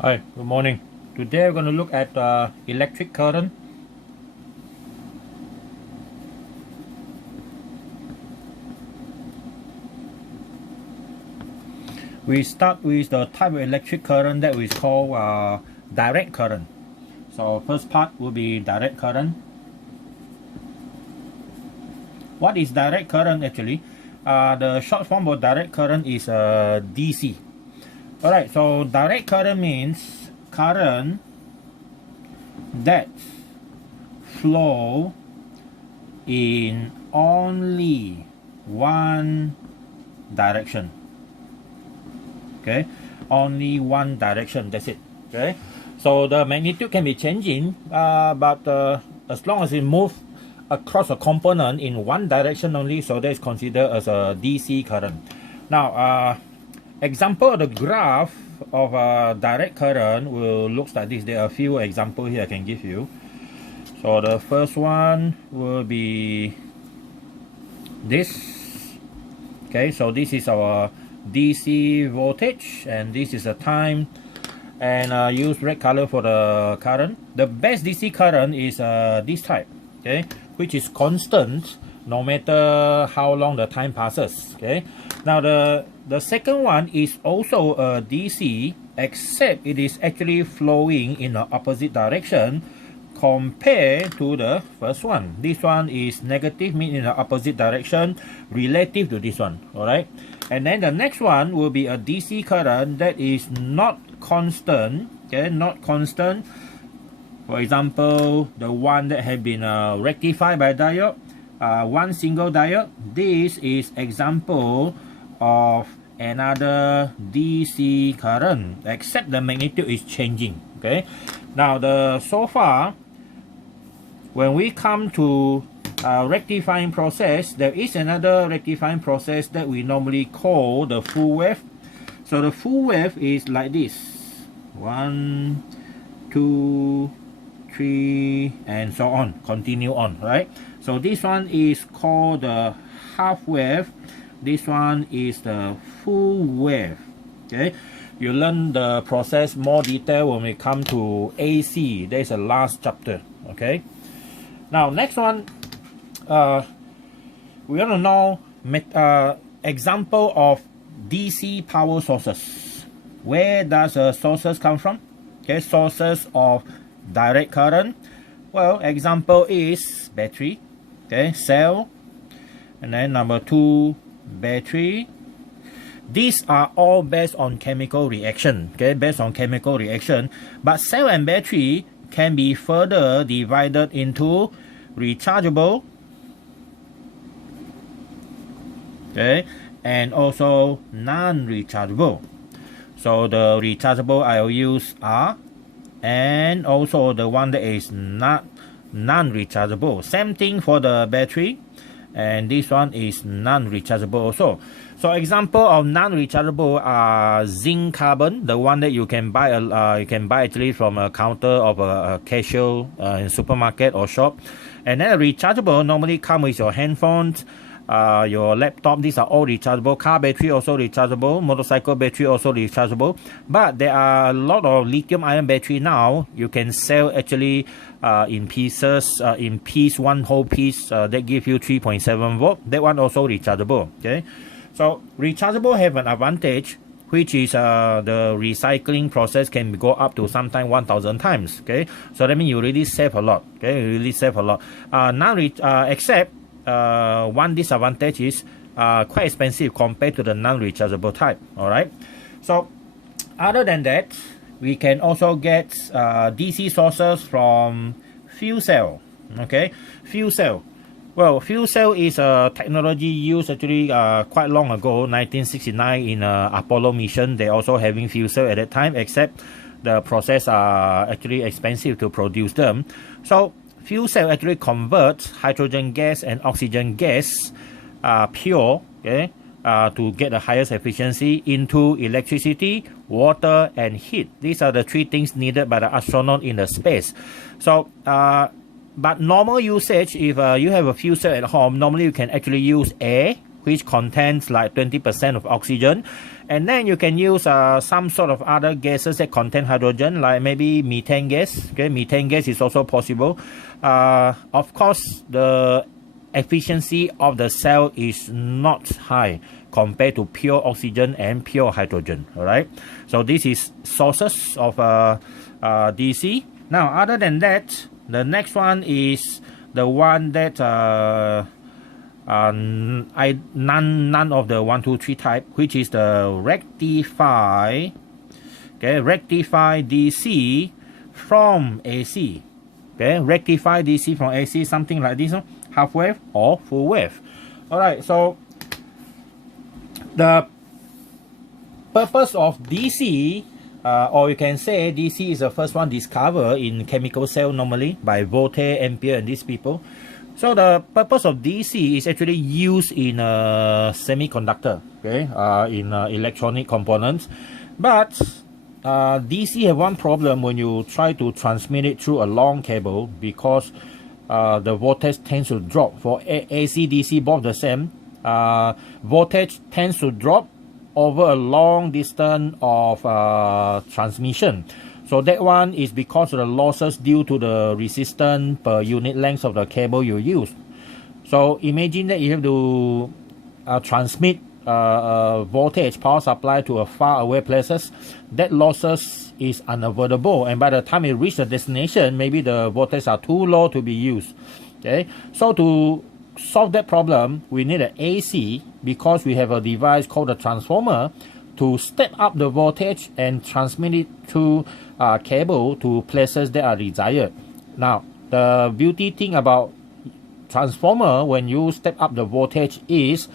Hi, good morning. Today we're going to look at electric current. We start with the type of electric current that we call direct current. So first part will be direct current. What is direct current actually? The short form of direct current is DC. Alright, so direct current means current that flow in only one direction. Okay, only one direction, that's it. Okay, so the magnitude can be changing, but as long as it moves across a component in one direction only, so that is considered as a DC current. Now, example of the graph of direct current will look like this. There are a few examples here I can give you. So the first one will be this. Okay, so this is our DC voltage, and this is the time, and use red color for the current. The best DC current is this type, okay, which is constant no matter how long the time passes. Okay, now the second one is also a DC, except it is actually flowing in the opposite direction compared to the first one. This one is negative, meaning in the opposite direction relative to this one. All right, and then the next one will be a DC current that is not constant. Okay, not constant. For example, the one that have been rectified by diode, one single diode. This is example of another DC current, except the magnitude is changing. Okay, now so far, when we come to rectifying process, there is another rectifying process that we normally call the full wave. So the full wave is like this: 1, 2, 3, and so on, continue on, right? So this one is called the half wave. This one is the full wave. Okay, you learn the process more detail when we come to AC. There's a last chapter. Okay, now next one, we want to know example of DC power sources. Where does sources come from? Okay, sources of direct current. Well, example is battery. Okay, cell, and then number 2, battery. These are all based on chemical reaction. Okay, based on chemical reaction. But cell and battery can be further divided into rechargeable, okay, and also non-rechargeable. So the rechargeable I will use R, and also the one that is not non-rechargeable. Same thing for the battery, and this one is non-rechargeable also. So example of non-rechargeable are zinc carbon, the one that you can buy actually from a counter of a cashier in supermarket or shop. And then rechargeable normally come with your handphones, your laptop. These are all rechargeable. Car battery also rechargeable. Motorcycle battery also rechargeable. But there are a lot of lithium-ion battery now. You can sell actually in pieces, one whole piece that give you 3.7 volt. That one also rechargeable. Okay, so rechargeable have an advantage, which is the recycling process can go up to sometimes 1,000 times. Okay, so that means you really save a lot. Okay, you really save a lot. Except one disadvantage is quite expensive compared to the non-rechargeable type. All right, so other than that, we can also get DC sources from fuel cell. Okay, fuel cell. Well, fuel cell is a technology used actually quite long ago, 1969 in Apollo mission. They also having fuel cell at that time, except the process are actually expensive to produce them. So fuel cell actually converts hydrogen gas and oxygen gas, pure, okay, to get the highest efficiency into electricity, water, and heat. These are the 3 things needed by the astronaut in the space. So, but normal usage, if you have a fuel cell at home, normally you can actually use air which contains like 20% of oxygen, and then you can use some sort of other gases that contain hydrogen, like maybe methane gas. Okay, methane gas is also possible. Of course, the efficiency of the cell is not high compared to pure oxygen and pure hydrogen. All right, so this is sources of DC. Now, other than that, the next one is the one that none of the 1, 2, 3 type, which is the rectify. Okay, rectify DC from AC. Okay, rectify DC from AC, something like this, half wave or full wave. All right, so the purpose of DC, or you can say DC is the first one discovered in chemical cell normally by Voltaire, Ampere, and these people. So the purpose of DC is actually used in a semiconductor, okay, in electronic components. But DC have one problem when you try to transmit it through a long cable, because the voltage tends to drop. For AC, DC, both the same. Voltage tends to drop over a long distance of transmission. So that one is because of the losses due to the resistance per unit length of the cable you use. So imagine that you have to transmit voltage power supply to a far away places. That losses is unavoidable, and by the time it reaches the destination, maybe the voltage are too low to be used. Okay, so to solve that problem, we need an AC, because we have a device called a transformer to step up the voltage and transmit it through cable to places that are desired. Now, the beauty thing about transformer when you step up the voltage is,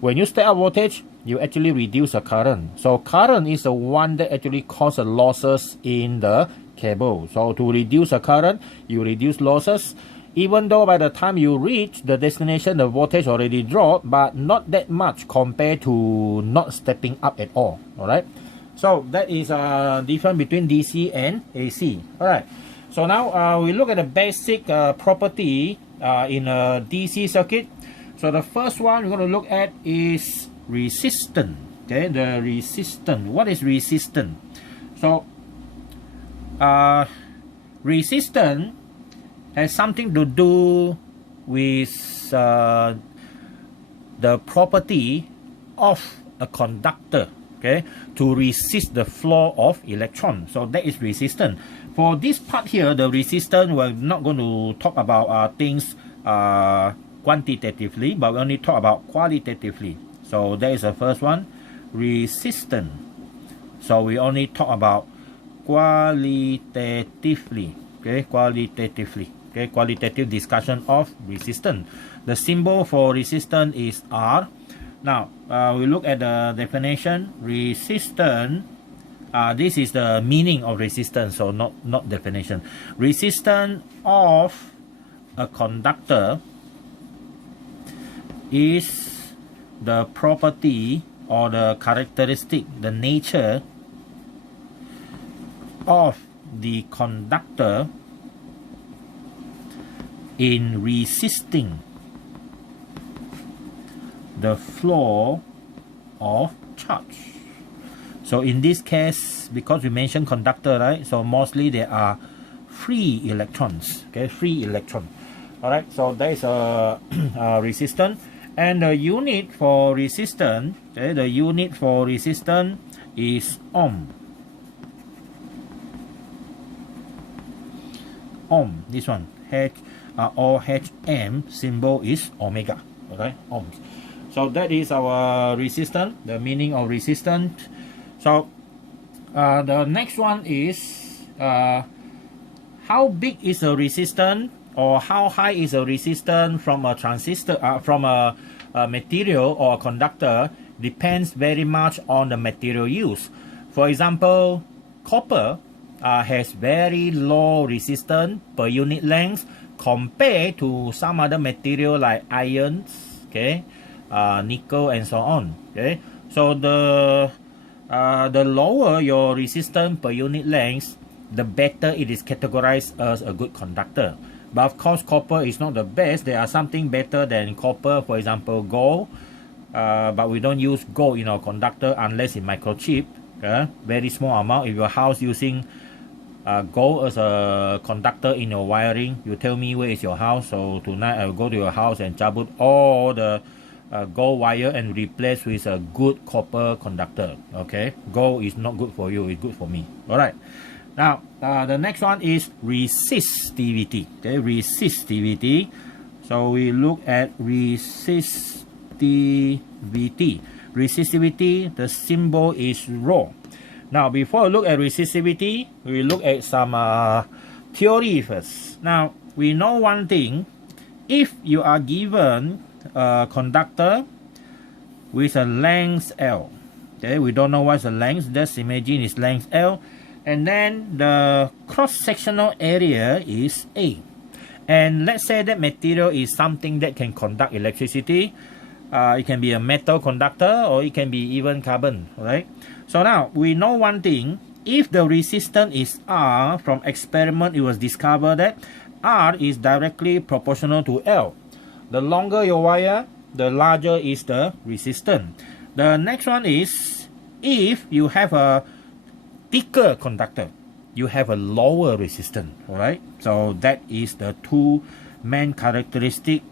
when you step up voltage, you actually reduce the current. So current is the one that actually causes losses in the cable. So to reduce the current, you reduce losses. Even though by the time you reach the destination, the voltage already dropped, but not that much compared to not stepping up at all. All right. So that is difference between DC and AC. All right. So now we look at the basic property in a DC circuit. So the first one we're going to look at is resistance. Okay, the resistance. What is resistance? So resistance has something to do with the property of a conductor, okay, to resist the flow of electron. So that is resistance. For this part here, the resistance, we're not going to talk about things quantitatively, but we only talk about qualitatively. So that is the first one, resistance. So we only talk about qualitatively, okay, qualitatively. Okay, qualitative discussion of resistance. The symbol for resistance is R. Now, we look at the definition. Resistance, this is the meaning of resistance, so not definition. Resistance of a conductor is the property or the characteristic, the nature of the conductor in resisting the flow of charge. So in this case, because we mentioned conductor, right? So mostly there are free electrons. Okay, free electron. All right. So there is a resistance, and the unit for resistance. Okay, the unit for resistance is ohm. Ohm. This one. OHM symbol is omega. Okay, ohms. So that is our resistance, the meaning of resistance. So the next one is how big is a resistance, or how high is a resistance from a transistor, from a material or a conductor, depends very much on the material used. For example, copper has very low resistance per unit length compared to some other material like irons, okay, nickel, and so on. Okay, so the lower your resistance per unit length, the better it is categorized as a good conductor. But of course, copper is not the best. There are something better than copper, for example, gold, but we don't use gold in our conductor unless in microchip. Very small amount. If your house using gold as a conductor in your wiring, you tell me where is your house. So tonight I will go to your house and jabut all the gold wire and replace with a good copper conductor. Okay, gold is not good for you, it's good for me. All right. Now the next one is resistivity. Okay, resistivity. So we look at resistivity. Resistivity, the symbol is rho. Now before we look at resistivity, we look at some theory first. Now we know one thing. If you are given a conductor with a length L, okay, we don't know what's the length, just imagine it's length L, and then the cross-sectional area is A. And let's say that material is something that can conduct electricity. It can be a metal conductor or it can be even carbon, right? So now we know one thing. If the resistance is R, from experiment it was discovered that R is directly proportional to L. The longer your wire, the larger is the resistance. The next one is, if you have a thicker conductor, you have a lower resistance. All right, so that is the two main characteristic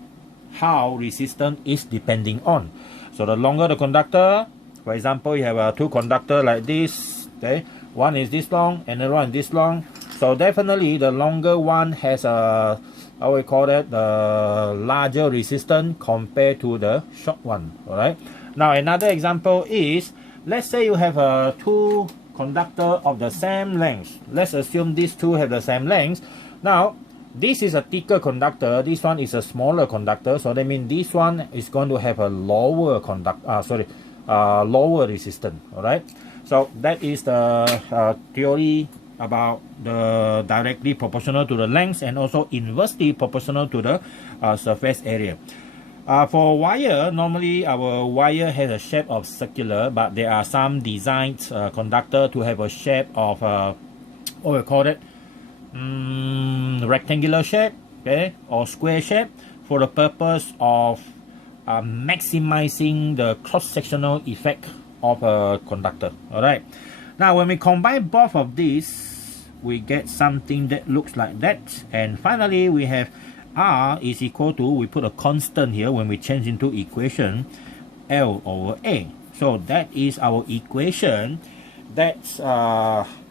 how resistance is depending on. So the longer the conductor, for example, you have two conductor like this, okay, one is this long and another one is this long. So definitely the longer one has a, how we call it, the larger resistance compared to the short one. All right, now another example is, let's say you have two conductor of the same length. Let's assume these two have the same length. Now this is a thicker conductor, this one is a smaller conductor, so that means this one is going to have a lower lower resistance. All right, so that is the theory about the directly proportional to the length and also inversely proportional to the surface area. For wire, normally our wire has a shape of circular, but there are some designed conductor to have a shape of what we call it, rectangular shape, okay, or square shape, for the purpose of maximizing the cross-sectional effect of a conductor. All right, now when we combine both of these, we get something that looks like that. And finally we have R is equal to, we put a constant here when we change into equation, L over A. So that is our equation. That's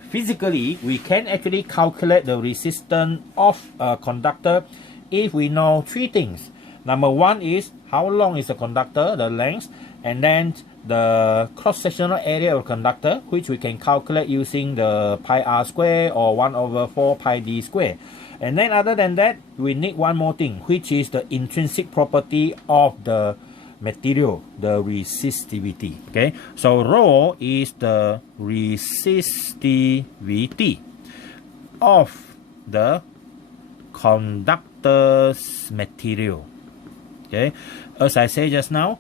physically we can actually calculate the resistance of a conductor if we know three things. Number one is how long is the conductor, the length, and then the cross-sectional area of conductor, which we can calculate using the pi r square or 1 over 4 pi d square. And then other than that, we need one more thing, which is the intrinsic property of the material, the resistivity. Okay, so rho is the resistivity of the conductor's material. Okay, as I said just now,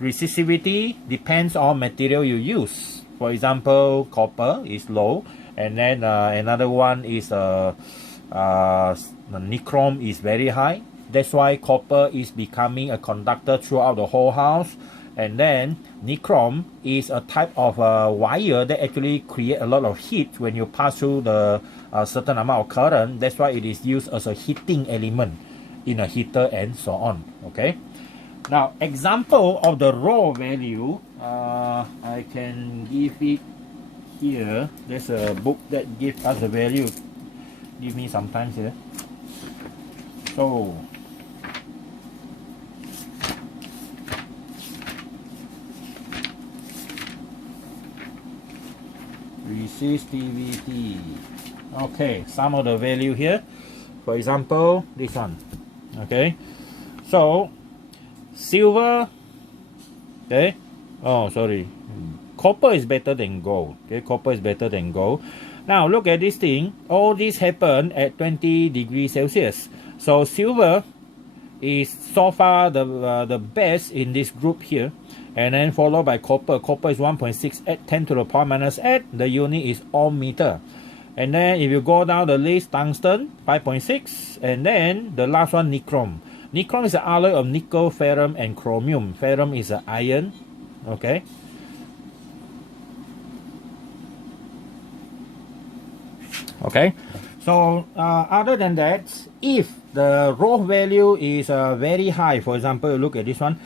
resistivity depends on material you use. For example, copper is low, and then another one is nichrome is very high. That's why copper is becoming a conductor throughout the whole house. And then nichrome is a type of wire that actually create a lot of heat when you pass through the certain amount of current. That's why it is used as a heating element in a heater and so on. Okay, now example of the rho value, I can give it here. There's a book that gives us the value. Give me some time here. So resistivity. Okay, some of the value here. For example, this one. Okay, so silver, okay, oh sorry, copper is better than gold. Okay, copper is better than gold. Now look at this thing. All this happen at 20 degrees Celsius. So silver is so far the best in this group here, and then followed by copper. Copper is 1.6 at 10 to the power minus 8. The unit is ohm meter. And then if you go down the list, tungsten 5.6, and then the last one, nichrome. Nichrome is the alloy of nickel, ferrum, and chromium. Ferrum is an iron. Okay. Okay. So other than that, if the raw value is very high, for example, look at this one,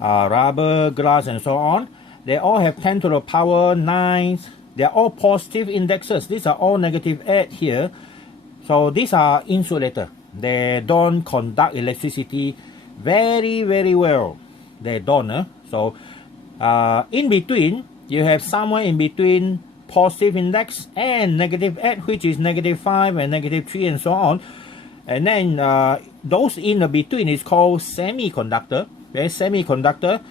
rubber, glass, and so on, they all have 10 to the power 9. They are all positive indexes. These are all negative 8 here. So these are insulator. They don't conduct electricity very well. They don't. So in between, you have somewhere in between positive index and negative 8, which is negative 5 and negative 3 and so on. And then those in the between is called semiconductor. Okay, semiconductor,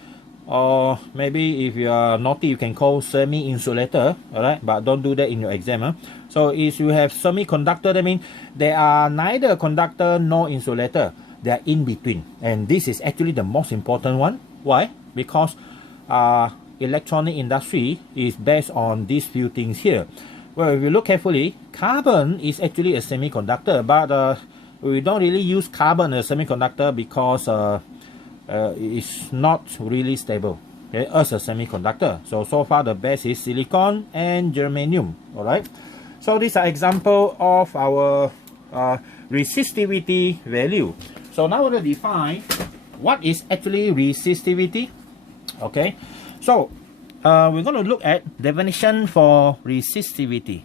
or maybe if you are naughty, you can call semi-insulator. Alright, but don't do that in your exam. So if you have semiconductor, that means they are neither conductor nor insulator. They are in between. And this is actually the most important one. Why? Because electronic industry is based on these few things here. Well, if you look carefully, carbon is actually a semiconductor, but we don't really use carbon as a semiconductor because it's not really stable, okay, as a semiconductor. So far the best is silicon and germanium. All right. So these are example of our resistivity value. So now we'll define what is actually resistivity. Okay. So we're going to look at definition for resistivity.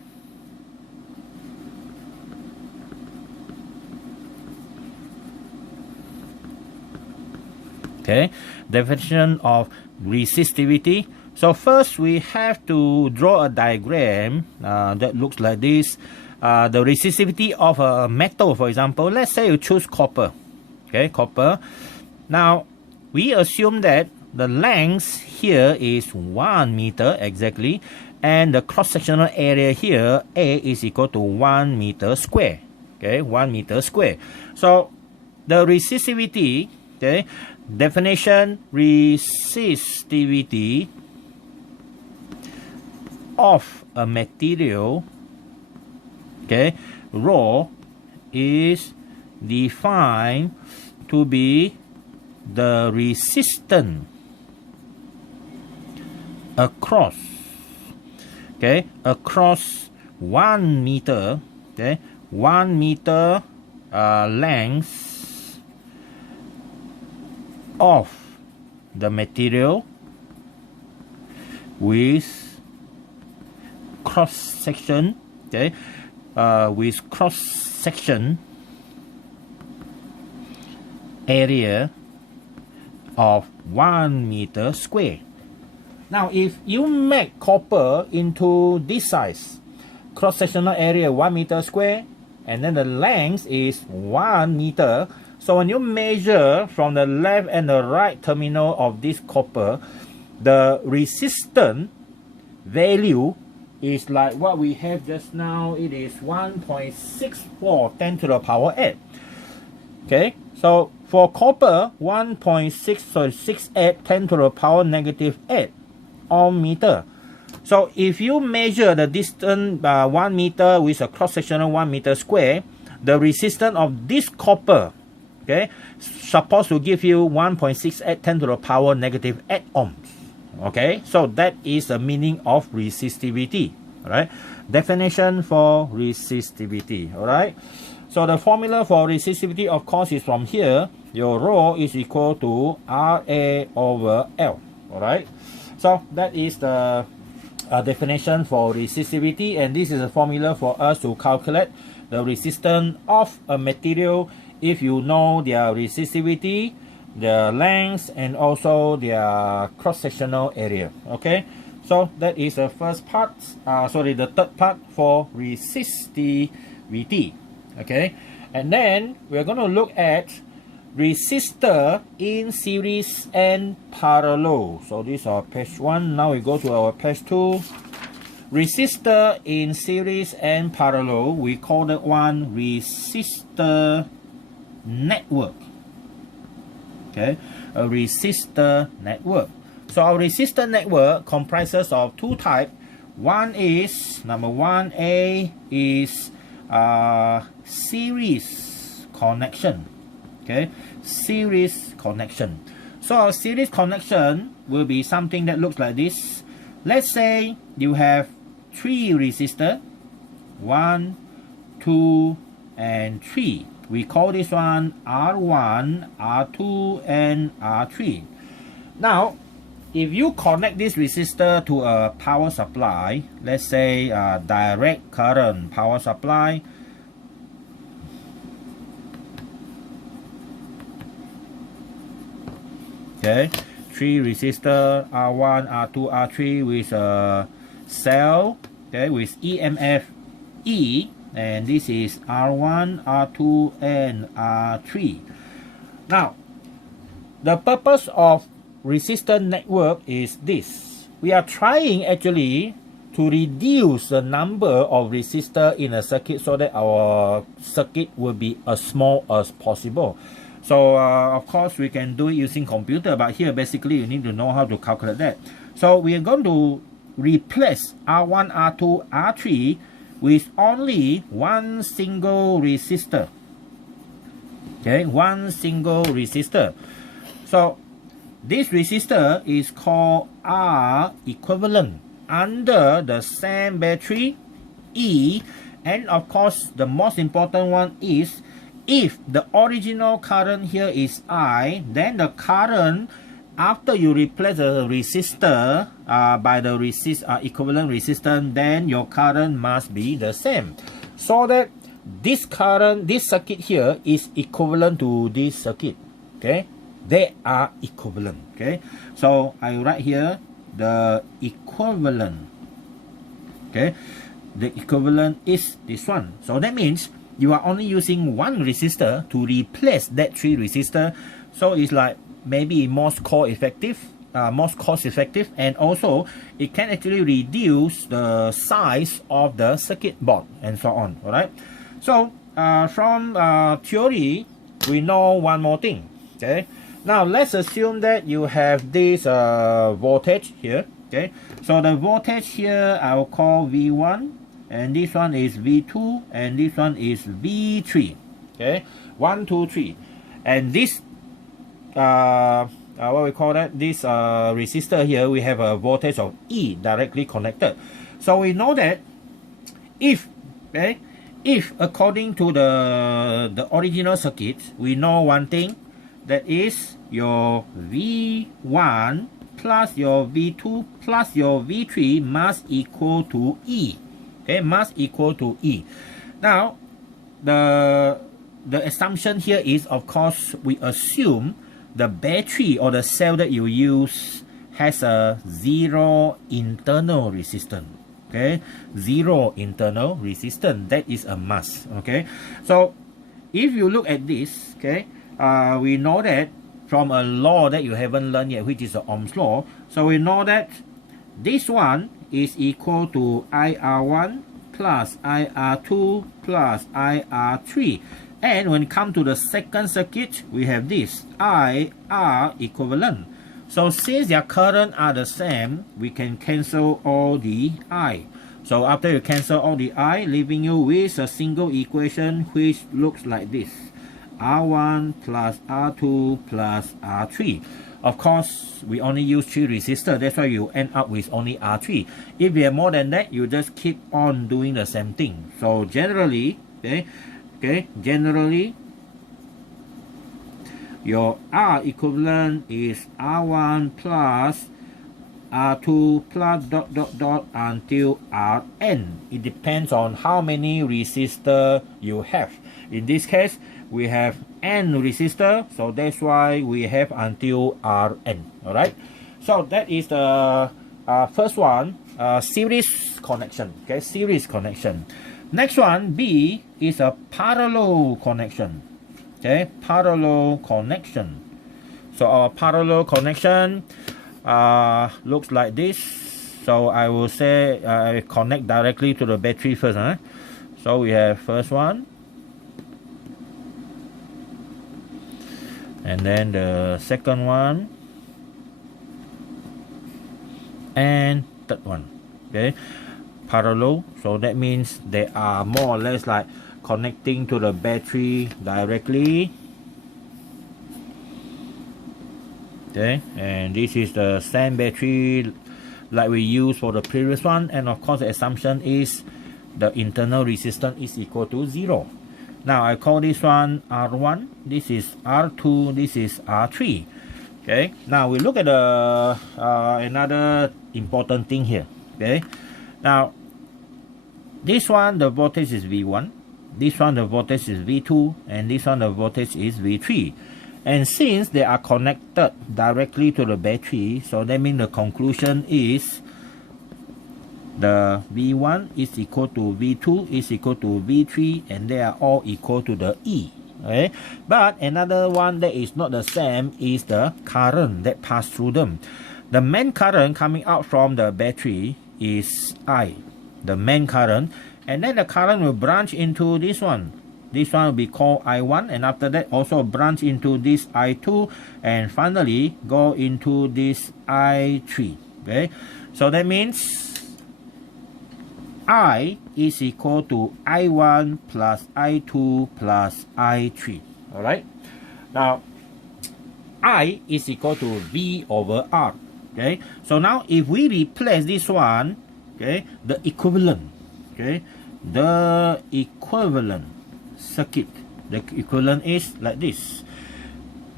Okay, definition of resistivity. So first we have to draw a diagram that looks like this. The resistivity of a metal, for example, let's say you choose copper. Okay, copper. Now we assume that the length here is 1 meter exactly, and the cross-sectional area here, A, is equal to 1 meter square. Okay, 1 meter square. So the resistivity, okay, definition, resistivity of a material, okay, rho, is defined to be the resistance across, okay, across 1 meter, okay, 1 meter length of the material with cross section, okay, with cross section area of 1 meter square. Now if you make copper into this size, cross sectional area 1 meter square, and then the length is 1 meter. So when you measure from the left and the right terminal of this copper, the resistance value is like what we have just now. It is 1.64 10 to the power 8. Okay, so for copper, 1.668 10 to the power negative 8 ohm meter. So if you measure the distance 1 meter with a cross-sectional 1 meter square, the resistance of this copper, okay, supposed to give you 1.68 10 to the power negative 8 ohms. Okay, so that is the meaning of resistivity. All right, definition for resistivity. All right, so the formula for resistivity, of course, is from here. Your rho is equal to RA over L. All right, so that is the definition for resistivity, and this is a formula for us to calculate the resistance of a material if you know their resistivity, their length, and also their cross-sectional area. Okay, so that is the first part, the third part for resistivity. Okay, and then we're going to look at resistor in series and parallel. So these are page 1. Now we go to our page 2. Resistor in series and parallel, we call that one resistor network. Okay, a resistor network. So our resistor network comprises of two types. One is, number 1A is series connection. Okay, series connection. So a series connection will be something that looks like this. Let's say you have 3 resistors, 1, 2, and 3. We call this one R1, R2, and R3. Now, if you connect this resistor to a power supply, let's say a direct current power supply, okay, 3 resistor R1, R2, R3 with a cell, okay, with EMF E, and this is R1, R2, and R3. Now, the purpose of resistor network is this. We are trying actually to reduce the number of resistors in a circuit so that our circuit will be as small as possible. So of course we can do it using computer, but here basically you need to know how to calculate that. So we are going to replace R1, R2, R3 with only one single resistor. Okay, one single resistor. So this resistor is called R equivalent under the same battery E, and of course the most important one is if the original current here is I, then the current after you replace the resistor by the equivalent resistance, then your current must be the same, so that this current, this circuit here is equivalent to this circuit. Okay, they are equivalent. Okay, so I write here the equivalent. Okay, the equivalent is this one. So that means you are only using one resistor to replace that 3 resistor. So it's like maybe more cost effective, and also it can actually reduce the size of the circuit board and so on. All right. So from theory, we know one more thing. Okay. Now let's assume that you have this voltage here. Okay. So the voltage here I will call V1, and this one is V2, and this one is V3. Okay. 1, 2, 3, and this what we call that, this resistor here, we have a voltage of E directly connected. So we know that if according to the original circuit, we know one thing, that is your V1 plus your V2 plus your V3 must equal to E. Okay, must equal to E. Now the assumption here is, of course, we assume the battery or the cell that you use has a 0 internal resistance. Okay, 0 internal resistance, that is a must. Okay, so if you look at this, okay, we know that from a law that you haven't learned yet, which is the Ohm's law. So we know that this one is equal to IR1 plus IR2 plus IR3. And when it comes to the second circuit, we have this IR equivalent. So since their current are the same, we can cancel all the I. So after you cancel all the I, leaving you with a single equation which looks like this. R1 plus R2 plus R3. Of course, we only use 3 resistors, that's why you end up with only R3. If you have more than that, you just keep on doing the same thing. So generally, generally, your R equivalent is R1 plus R2 plus ... until Rn. It depends on how many resistors you have. In this case, we have N resistor, so that's why we have until Rn. Alright, so that is the first one, series connection. Okay, series connection. Next one, B, is a parallel connection. Okay, parallel connection. So our parallel connection looks like this. So I will say I connect directly to the battery first. So we have first one, and then the second one, and third one. Okay, parallel, so that means they are more or less like connecting to the battery directly. Okay, and this is the same battery like we used for the previous one, and of course the assumption is the internal resistance is equal to 0. Now I call this one R1, this is R2, this is R3. Okay, now we look at the another important thing here. Okay, now this one the voltage is V1, this one the voltage is V2, and this one the voltage is V3. And since they are connected directly to the battery, so that means the conclusion is the V1 is equal to V2 is equal to V3, and they are all equal to the E. Okay? But another one that is not the same is the current that pass through them. The main current coming out from the battery is I, the main current, and then the current will branch into this one. This one will be called I1, and after that also branch into this I2, and finally go into this I3. Okay, so that means I is equal to I1 plus I2 plus I3. Alright, now I is equal to V over R. Okay, so now if we replace this one, okay, the equivalent, okay, the equivalent circuit, the equivalent is like this.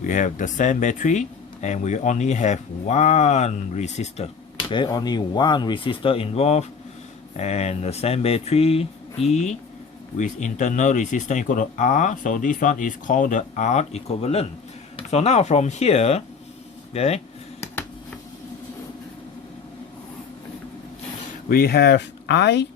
We have the same battery and we only have one resistor. Okay, only one resistor involved, and the same battery E with internal resistance equal to R. So this one is called the R equivalent. So now from here, okay, we have I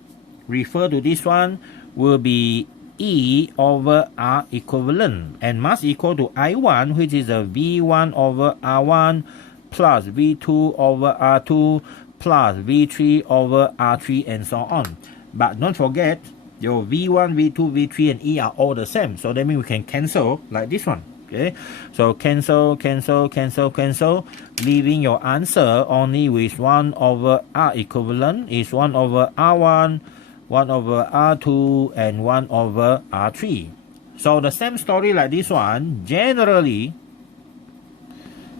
refer to this one will be E over R equivalent, and must equal to I1, which is a V1 over R1 plus V2 over R2 plus V3 over R3, and so on. But don't forget, your V1, V2, V3 and E are all the same, so that means we can cancel like this one. Okay, so cancel, cancel, cancel, cancel, leaving your answer only with 1 over R equivalent is 1 over R1, 1 over R2, and 1 over R3. So the same story like this one, generally,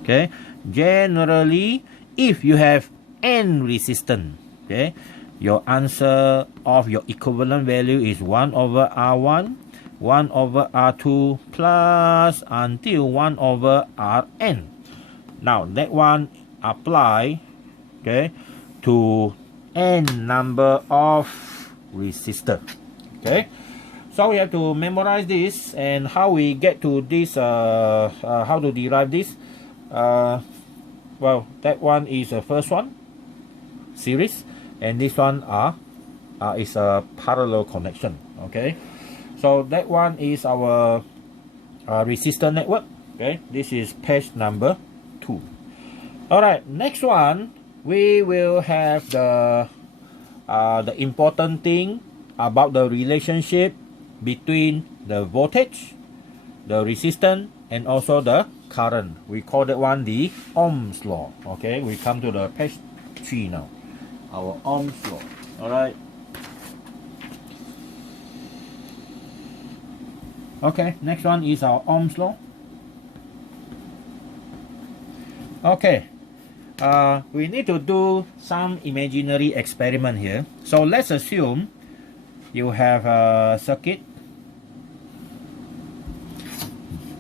okay, generally, if you have N resistance, okay, your answer of your equivalent value is 1 over R1, 1 over R2 plus until 1 over Rn. Now that one apply, okay, to N number of resistor. Okay, so we have to memorize this, and how we get to this, how to derive this. Well, that one is the first one, series, and this one is a parallel connection. Okay, so that one is our resistor network. Okay, this is page number 2. Alright, next one we will have the important thing about the relationship between the voltage, the resistance, and also the current. We call that one the Ohm's law. Okay, we come to the page 3 now, our Ohm's law. Alright, okay, next one is our Ohm's law. Okay, we need to do some imaginary experiment here. So let's assume you have a circuit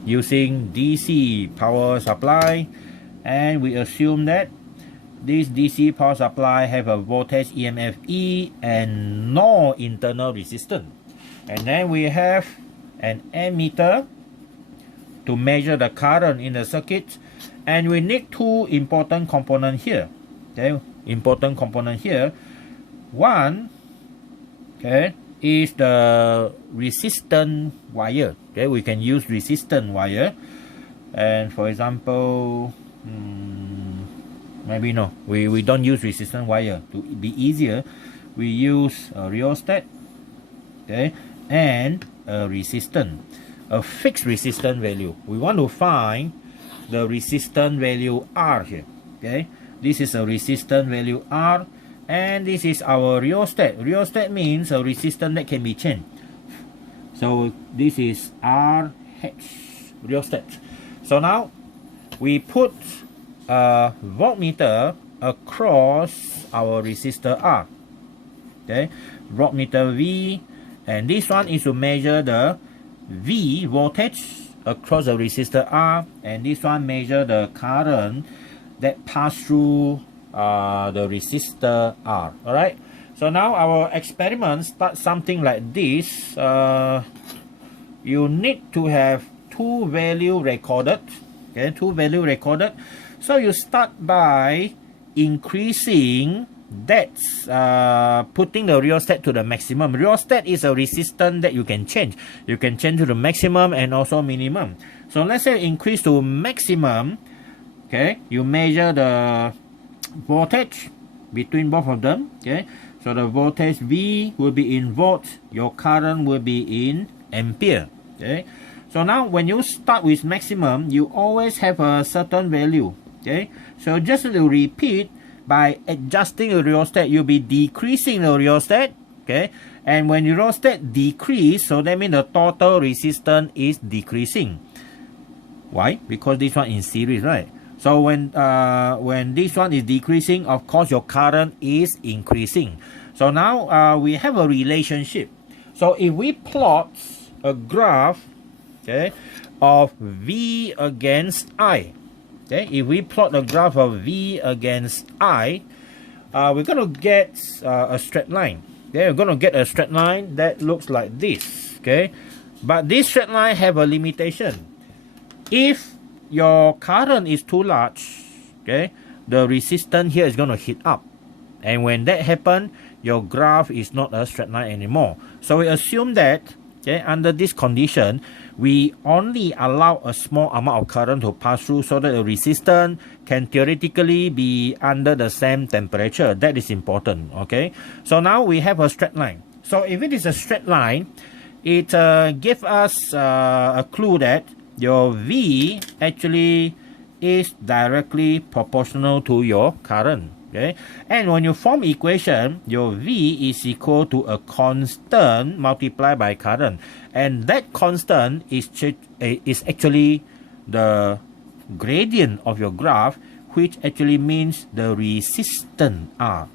using DC power supply, and we assume that this DC power supply have a voltage EMF E and no internal resistance. And then we have an ammeter to measure the current in the circuit, and we need two important components here. Okay, important component here. One, okay, is the resistance wire. Okay, we can use resistance wire, and for example, maybe no, we don't use resistance wire. To be easier, we use a rheostat, okay, and a resistance, a fixed resistance value. We want to find the resistance value R here. Okay, this is a resistance value R, and this is our rheostat. Rheostat means a resistance that can be changed. So this is RH rheostat. So now we put a voltmeter across our resistor R. Okay, voltmeter V, and this one is to measure the V voltage across the resistor R, and this one measure the current that pass through the resistor R. All right. So now our experiment starts something like this. You need to have two value recorded. Okay, two value recorded. So you start by increasing that's putting the rheostat to the maximum. Rheostat is a resistance that you can change. You can change to the maximum and also minimum. So let's say increase to maximum. Okay, you measure the voltage between both of them. Okay, so the voltage V will be in volts, your current will be in ampere. Okay, so now when you start with maximum, you always have a certain value. Okay, so just to repeat, by adjusting the rheostat, you'll be decreasing the rheostat. Okay, and when your rheostat decrease, so that means the total resistance is decreasing. Why? Because this one in series, right? So when this one is decreasing, of course your current is increasing. So now we have a relationship. So if we plot a graph, okay, of V against I, okay, if we plot a graph of V against I, we're going to get a straight line. Okay, we're going to get a straight line that looks like this. Okay, but this straight line have a limitation. If your current is too large, okay, the resistance here is going to hit up, and when that happens, your graph is not a straight line anymore. So we assume that, okay, under this condition, we only allow a small amount of current to pass through so that the resistance can theoretically be under the same temperature. That is important. Okay, so now we have a straight line. So if it is a straight line, it gives us a clue that your V actually is directly proportional to your current. Okay, and when you form equation, your V is equal to a constant multiplied by current, and that constant is actually the gradient of your graph, which actually means the resistance R.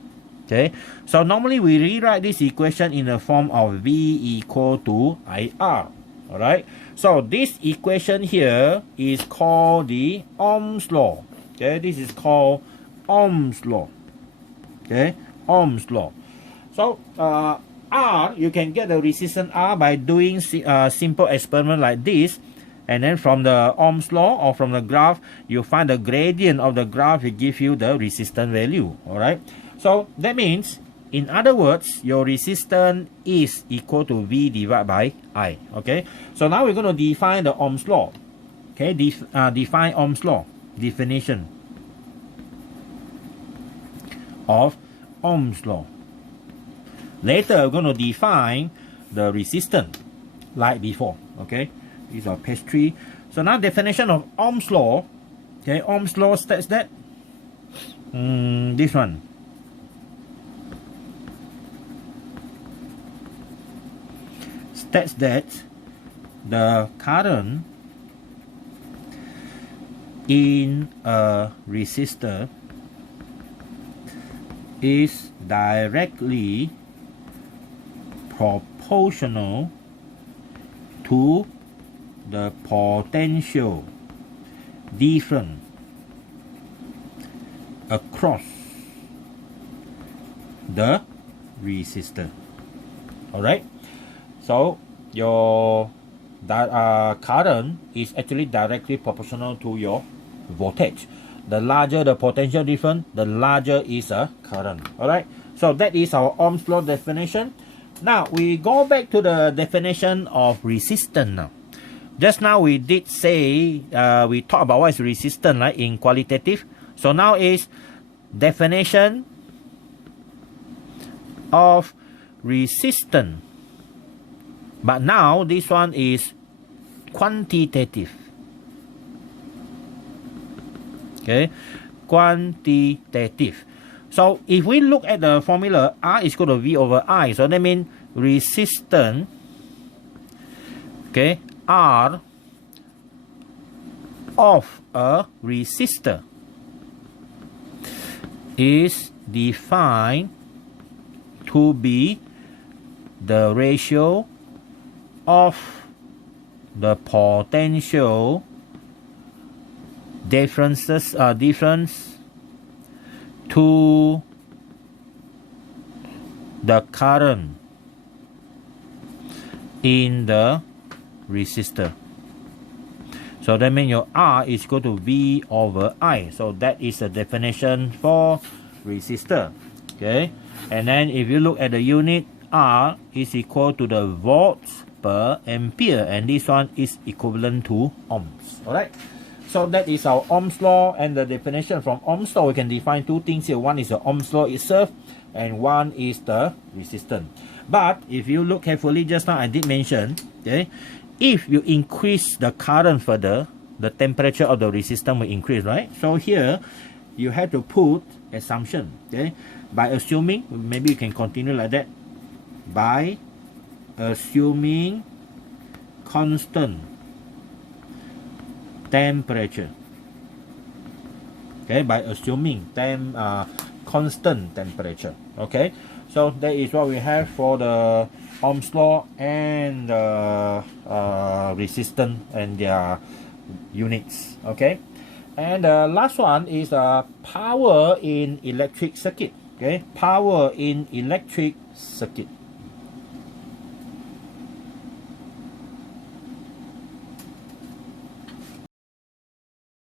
Okay, so normally we rewrite this equation in the form of V equal to IR. All right, so this equation here is called the Ohm's law. Okay, this is called Ohm's law. Okay, Ohm's law. So R, you can get the resistance R by doing simple experiment like this, and then from the Ohm's law or from the graph, you find the gradient of the graph to give you the resistance value. All right, so that means, in other words, your resistance is equal to V divided by I. Okay, so now we're going to define the Ohm's law. Okay, define Ohm's law. Definition of Ohm's law. Later, we're going to define the resistance like before. Okay, these are page 3. So now definition of Ohm's law. Okay, Ohm's law states that this one. States that the current in a resistor is directly proportional to the potential difference across the resistor. Alright, so your current is actually directly proportional to your voltage. The larger the potential difference, the larger is a current. Alright, so that is our Ohm's law definition. Now we go back to the definition of resistance now. Just now we did say, we talked about what is resistance, right, in qualitative. So now is definition of resistance. But now this one is quantitative. Okay, quantitative. So if we look at the formula, R is equal to V over I. So that means resistance, okay, R of a resistor is defined to be the ratio of the potential difference to the current in the resistor. So that means your R is equal to V over I. So that is the definition for resistor. Okay, and then if you look at the unit, R is equal to the volts per ampere, and this one is equivalent to ohms. Alright, so that is our Ohm's law, and the definition from Ohm's law we can define two things here. One is the Ohm's law itself, and one is the resistance. But if you look carefully, just now I did mention, okay, if you increase the current further, the temperature of the resistance will increase, right? So here you have to put assumption, okay, by assuming, maybe you can continue like that, by assuming constant temperature, okay, by assuming constant temperature. Okay, so that is what we have for the Ohm's law and the resistance and their units. Okay, and the last one is power in electric circuit. Okay, power in electric circuit.